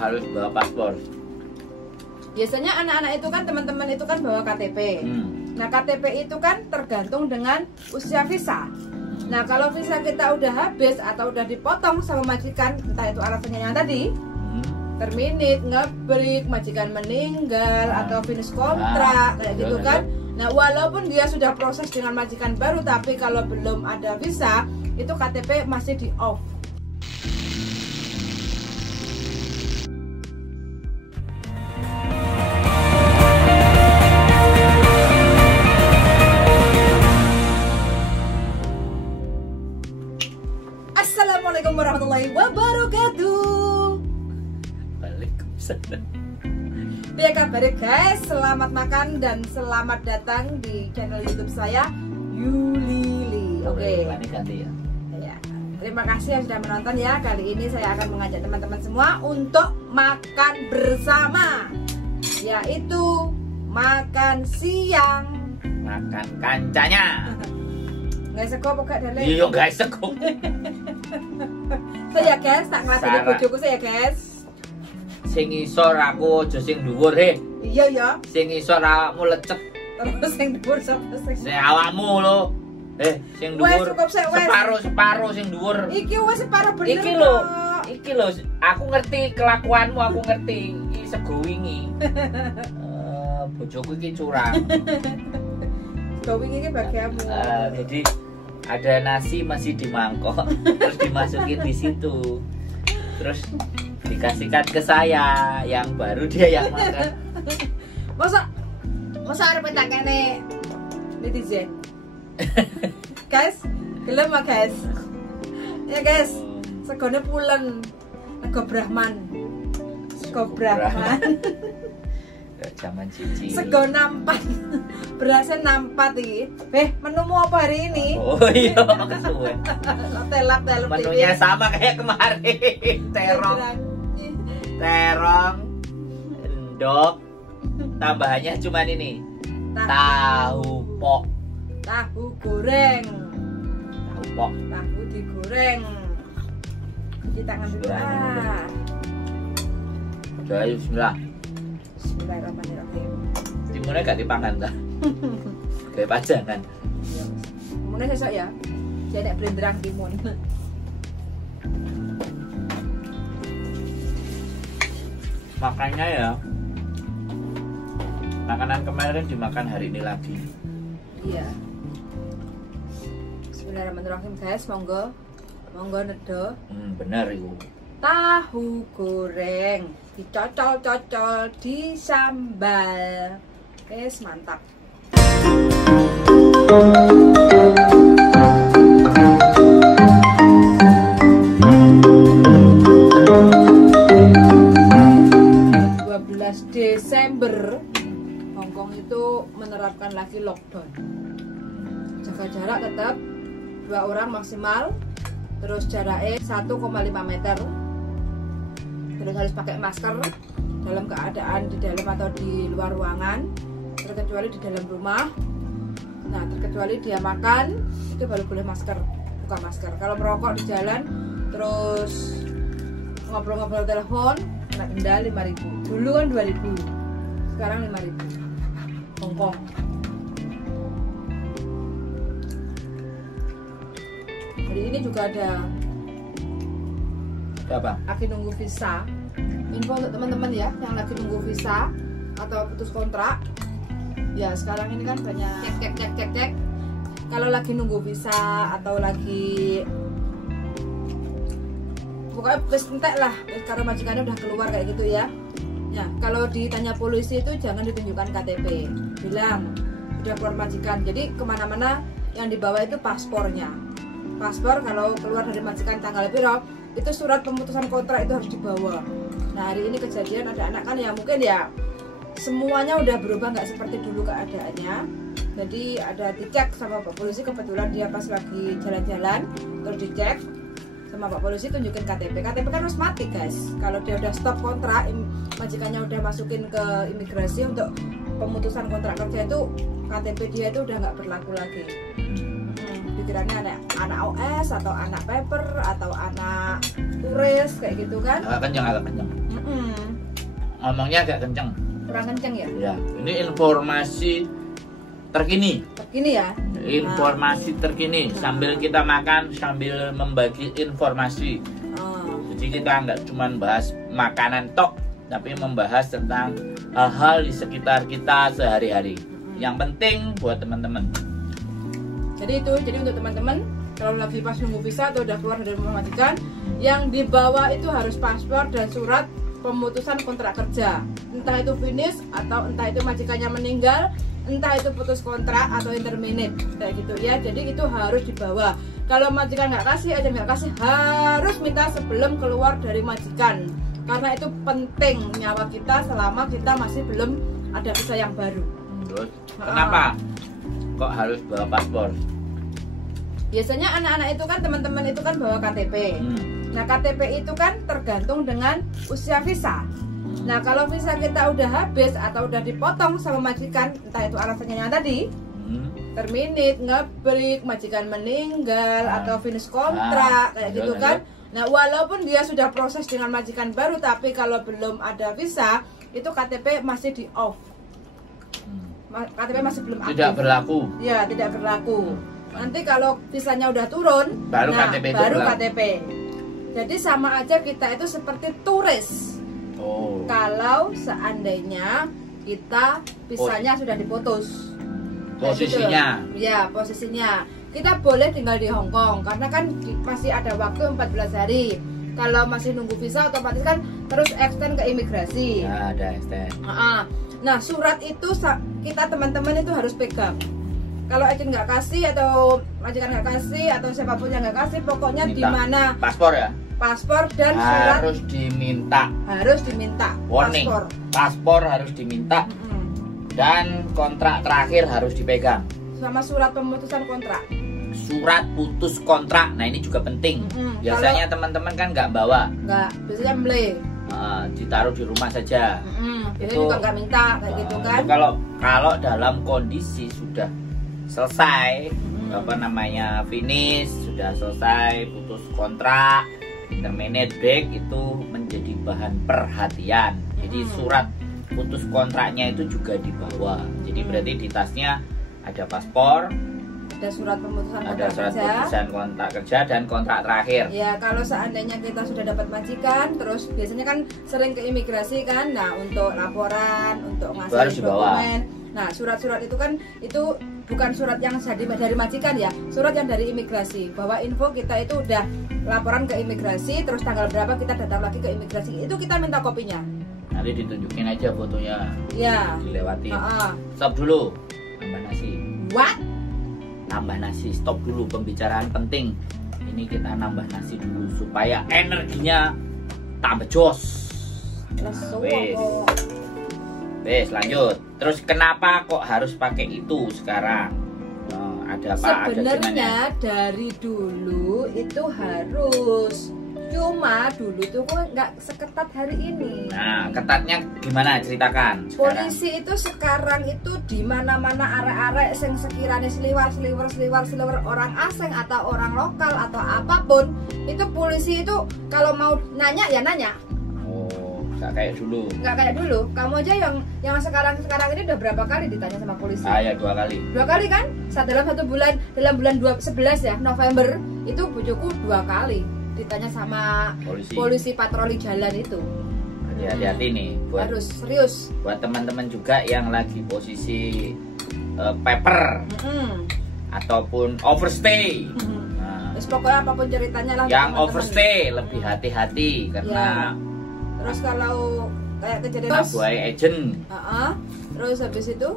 harus bawa paspor. Biasanya anak-anak itu kan, teman-teman itu kan bawa KTP. Nah, KTP itu kan tergantung dengan usia visa. Nah, kalau visa kita udah habis atau udah dipotong sama majikan, entah itu alasannya yang tadi, terminate, ngebreak, majikan meninggal, atau finish kontrak, kayak gitu kan. Nah, walaupun dia sudah proses dengan majikan baru, tapi kalau belum ada visa, itu KTP masih di off. Assalamualaikum warahmatullahi wabarakatuh. Waalaikumsalam. Apa kabar guys? Selamat makan dan selamat datang di channel YouTube saya, Yulili. Oke. Ganti ya. Ya. Terima kasih yang sudah menonton ya. Kali ini saya akan mengajak teman-teman semua untuk makan bersama, yaitu makan siang. Makan kancanya. Nggak sego pokok dalem. Iya guys, sego. Saya guys, tak ngelatih bojoku saya guys. Sing isor aku aja sing dhuwur he. Iya ya. Sing isor awakmu lecet. Terus sing dhuwur sapa sing? Sing awakmu lho. Sing dhuwur. Separo sing dhuwur. Iki wis separo bener. Iki lho, aku ngerti kelakuanmu, aku ngerti. Iki sego wingi. Bojoku iki curang. Sego wingi iki bagianmu. Jadi ada nasi masih di mangkok, terus dimasukin di situ. Terus dikasihkan ke saya, yang baru dia yang makan. Masa arep tak kene netizen. Guys, gelem ah guys. Ya guys, segone pulen Sego Brahman. Sego Brahman. Zaman cici. Sego nampat. Berasnya nampat iki. Menumu apa hari ini? Oh iya, kesuwen. Telap menunya sama kayak kemarin. Terong, endok, tambahannya cuman ini, tahu pok, tahu goreng, tahu pok, tahu digoreng. Cuci tangan dulu ah. Udah, ayo bismillah. Bismillahirrahmanirrahim. Timunnya gak dipangan dah. Kayak pajangan. Timunnya sesok ya. Jadi blenderang timun. Makannya ya, makanan kemarin dimakan hari ini lagi. Iya. Bismillahirrahmanirrahim guys, monggo nedo. Bener itu. Tahu goreng dicocol-cocol di sambal. Guys, mantap. Desember Hongkong itu menerapkan lagi lockdown. Jaga jarak tetap 2 orang maksimal, terus jaraknya 1,5 meter, terus harus pakai masker dalam keadaan di dalam atau di luar ruangan, terkecuali di dalam rumah. Nah, terkecuali dia makan itu baru boleh buka masker. Kalau merokok di jalan terus ngobrol-ngobrol telepon kena denda 5.000. Dulu kan 2.000, sekarang 5.000. Hongkong. Hari ini juga ada apa? Lagi nunggu visa. Info untuk teman-teman ya yang lagi nunggu visa atau putus kontrak. Ya sekarang ini kan banyak cek. Kalau lagi nunggu visa atau lagi pokoknya wis entek lah, karena majikannya udah keluar kayak gitu ya. Ya, kalau ditanya polisi itu jangan ditunjukkan KTP, bilang udah keluar majikan. Jadi kemana-mana yang dibawa itu paspornya. Paspor kalau keluar dari majikan tanggal piro, itu surat pemutusan kontrak itu harus dibawa. Nah hari ini kejadian ada anak kan ya mungkin ya semuanya udah berubah, nggak seperti dulu keadaannya. Jadi ada dicek sama Pak Polisi, kebetulan dia pas lagi jalan-jalan terus dicek sama Pak Polisi, tunjukin KTP. KTP kan harus mati guys. Kalau dia udah stop kontrak, majikannya udah masukin ke imigrasi untuk pemutusan kontrak kerja, itu KTP dia itu udah nggak berlaku lagi. Pikirannya anak OS atau anak paper atau anak turis kayak gitu kan. Agak kencang. ngomongnya agak kenceng. Kurang kenceng ya? Ya, ini informasi terkini. Terkini ya? Informasi terkini. Sambil kita makan, sambil membagi informasi. Jadi kita nggak cuma bahas makanan tok, tapi membahas tentang hal-hal di sekitar kita sehari-hari. Yang penting buat teman-teman. Jadi untuk teman-teman, kalau lagi pas nunggu visa atau udah keluar dari rumah majikan, yang dibawa itu harus paspor dan surat pemutusan kontrak kerja. Entah itu finish atau entah itu majikannya meninggal, entah itu putus kontrak atau interminate kayak gitu ya. Jadi itu harus dibawa. Kalau majikan nggak kasih, aja nggak kasih, harus minta sebelum keluar dari majikan. Karena itu penting nyawa kita selama kita masih belum ada visa yang baru. Terus, kenapa kok harus bawa paspor? Biasanya anak-anak itu kan, teman-teman itu kan bawa KTP. Nah, KTP itu kan tergantung dengan usia visa. Nah, kalau visa kita udah habis atau udah dipotong sama majikan, entah itu alasannya yang tadi, terminate, ngebreak, majikan meninggal, atau finish kontrak, kayak gitu kan. Nah, walaupun dia sudah proses dengan majikan baru, tapi kalau belum ada visa, itu KTP masih di off. KTP masih belum aktif. Tidak berlaku. Ya, tidak berlaku. Nanti kalau visanya udah turun, baru nah, KTP baru KTP. Jadi sama aja kita itu seperti turis. Kalau seandainya kita visanya sudah diputus. Posisinya. Gitu. Ya, posisinya. Kita boleh tinggal di Hong Kong karena kan masih ada waktu 14 hari. Kalau masih nunggu visa otomatis kan terus extend ke imigrasi. Ya, ada extend. Nah, surat itu kita teman-teman itu harus pegang. Kalau agent nggak kasih atau majikan nggak kasih atau siapapun yang nggak kasih, pokoknya di mana paspor ya? Paspor dan surat harus diminta. Harus diminta. Warning. Paspor harus diminta. Dan kontrak terakhir harus dipegang. Sama surat pemutusan kontrak. Surat putus kontrak. Nah, ini juga penting. Biasanya teman-teman kan nggak bawa. Nggak, biasanya beli. Ditaruh di rumah saja. Biasanya juga nggak minta kayak gitu kan. Kalau dalam kondisi sudah selesai finish, sudah selesai putus kontrak, terminate break, itu menjadi bahan perhatian. Jadi surat putus kontraknya itu juga dibawa. Jadi berarti di tasnya ada paspor, ada surat pemutusan kontrak kerja dan kontrak terakhir. Ya, kalau seandainya kita sudah dapat majikan, terus biasanya kan sering ke imigrasi kan. Nah, untuk laporan, untuk ngasih dokumen. Nah, surat-surat itu kan itu bukan surat yang dari majikan ya, surat yang dari imigrasi. Bahwa info kita itu udah laporan ke imigrasi, terus tanggal berapa kita datang lagi ke imigrasi. Itu kita minta kopinya. Nanti ditunjukin aja fotonya. Ya. Dilewatin. Stop dulu. Tambah nasi. What? Nambah nasi, stop dulu, pembicaraan penting. Ini kita nambah nasi dulu supaya energinya tambah jos. Wes lanjut. Terus kenapa kok harus pakai itu sekarang? Ada apa? Sebenarnya dari dulu itu harus. Cuma dulu itu kok nggak seketat hari ini. Nah, ketatnya gimana? Ceritakan. Polisi itu sekarang itu di mana-mana arek-arek yang sekiranya seliwar orang asing atau orang lokal atau apapun, itu polisi itu kalau mau nanya ya nanya. Nggak kayak dulu. Nggak kayak dulu. Kamu aja yang sekarang ini udah berapa kali ditanya sama polisi? Ya 2 kali. 2 kali kan? Dalam bulan 11 ya, November itu bujuku 2 kali ditanya sama polisi patroli jalan itu. Hati-hati nih buat harus serius. Buat teman-teman juga yang lagi posisi paper ataupun overstay. Pokoknya apapun ceritanya lah. Yang overstay lebih hati-hati karena. Terus kalau kayak kejadian buai agent. Terus habis itu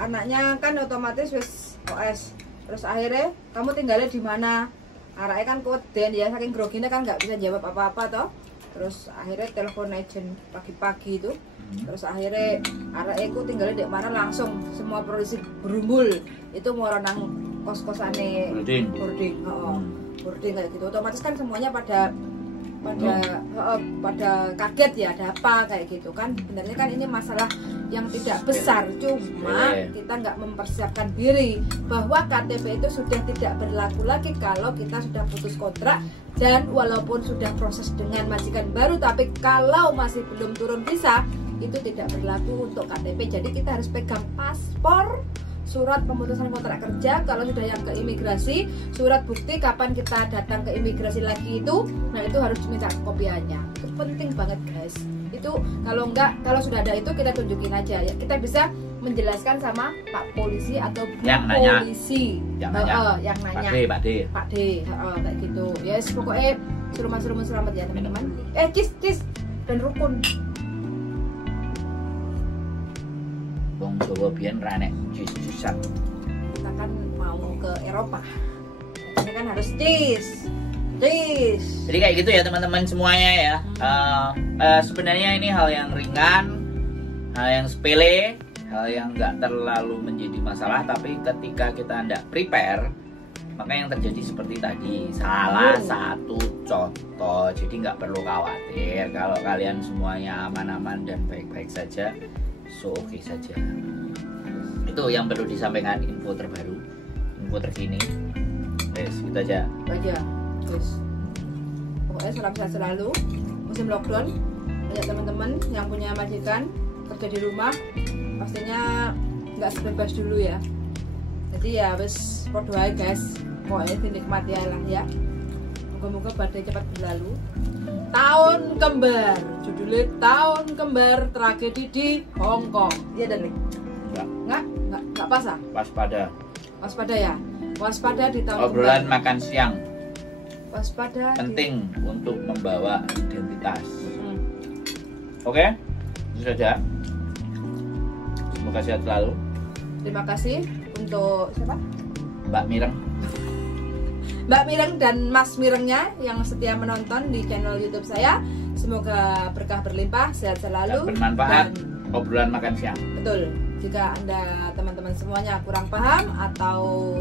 anaknya kan otomatis wis OS. Terus akhirnya kamu tinggalnya di mana? Arahnya kan koden ya, saking groginya kan nggak bisa jawab apa-apa toh. Terus akhirnya telepon agent pagi-pagi itu. Terus akhirnya arahnya aku tinggalnya di mana, langsung semua polisi berumbul. Itu mau nang kos-kosane boarding kayak gitu. Otomatis kan semuanya pada kaget ya, ada apa kayak gitu kan. Sebenarnya kan ini masalah yang tidak besar, cuma kita nggak mempersiapkan diri bahwa KTP itu sudah tidak berlaku lagi kalau kita sudah putus kontrak, dan walaupun sudah proses dengan majikan baru, tapi kalau masih belum turun visa itu tidak berlaku untuk KTP. Jadi kita harus pegang paspor, surat pemutusan kontrak kerja kalau sudah yang ke imigrasi, surat bukti kapan kita datang ke imigrasi lagi itu, nah itu harus diminta kopiannya. Itu penting banget guys. Itu kalau enggak, kalau sudah ada itu kita tunjukin aja ya, kita bisa menjelaskan sama Pak Polisi atau Bu Polisi yang nanya Pak D kayak gitu ya. Yes, pokoknya suruh selamat ya teman-teman. Cis dan rukun Bong Jawa biyen rane cis-cisan. Kita kan mau ke Eropa, ini kan harus cis. Jadi kayak gitu ya teman-teman semuanya ya. Sebenarnya ini hal yang ringan, hal yang sepele, hal yang nggak terlalu menjadi masalah. Tapi ketika kita tidak prepare, maka yang terjadi seperti tadi. Salah satu contoh. Jadi nggak perlu khawatir kalau kalian semuanya aman-aman dan baik-baik saja, so oke saja. Itu yang perlu disampaikan, info terbaru, info terkini. Yes, gitu aja. Terus pokoknya salam sehat selalu. Musim lockdown, banyak teman-teman yang punya majikan kerja di rumah, pastinya nggak sebebas dulu ya. Jadi ya wes podo ae guys, pokoknya dinikmati aja lah ya. Moga-moga badai cepat berlalu. Tahun kembar, judulnya Tahun Kembar Tragedi di Hong Kong. Iya dan nih? Nggak pas ah? Waspada ya. Waspada di tahun obrolan kembar. Makan siang. Waspada penting untuk membawa identitas. Oke, itu saja. Semoga sehat selalu. Terima kasih untuk siapa? Mbak Mireng dan Mas Mirengnya yang setia menonton di channel YouTube saya. Semoga berkah berlimpah, sehat selalu dan bermanfaat dan obrolan makan siang. Betul. Jika Anda teman-teman semuanya kurang paham atau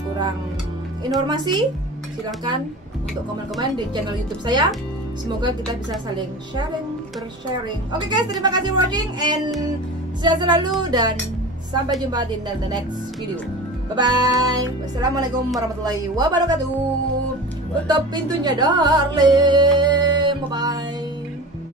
kurang informasi, silahkan untuk komen-komen di channel YouTube saya. Semoga kita bisa saling bersharing. Oke guys, terima kasih watching and sehat selalu dan sampai jumpa di the next video. Bye bye. Wassalamualaikum warahmatullahi wabarakatuh. Tutup pintunya darling. Bye bye.